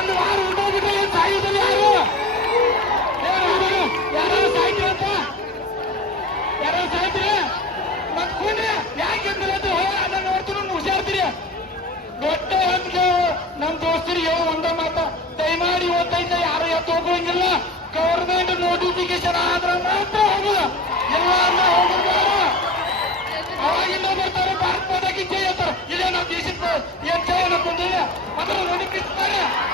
ಒಂದು ವಾರ ಉಂಟೋಗಿದ್ರೆ ಏನ್ ಸಾಯುದಿಲ್ಲ ಯಾರು ಯಾರೋ ಸಾಯ್ತೀರ ಅಂತ ಯಾರೋ ಸಾಯ್ತೀರಿ ಮತ್ ಕುಂಡ್ರಿ ಯಾಕೆಂದ್ರೆ ಅದ ನೋಡ್ತೀರ ಹುಷಾರ್ತೀರಿ ದೊಡ್ಡ ಹೊತ್ತಿಗೆ ನಮ್ ದೋಸ್ತರಿಗೆ ಒಂದ ಮಾತ ದಯಮಾಡಿ ಓದ್ತೈತೆ ಯಾರು ಎತ್ತು ಹೋಗುವಂಗಿಲ್ಲ ಗವರ್ಮೆಂಟ್ ನೋಟಿಫಿಕೇಶನ್ ಆದ್ರ ಮಾತ್ರ ಹೋಗುದ ಎಲ್ಲ ಹೋಗುದಾರ ಅವಾಗಿಂದ ಬರ್ತಾರೆ ಭಾರತ ಮಾತಾಗಿ ಜಯ ಅಂತಾರ ಇದೇ ನಮ್ಮ ದೇಶದ ಏನ್ ಜಯ ಅನ್ಕೊಂಡಿಲ್ಲ ಅದನ್ನ ನೋಟಿಫಿಕೇಶನ್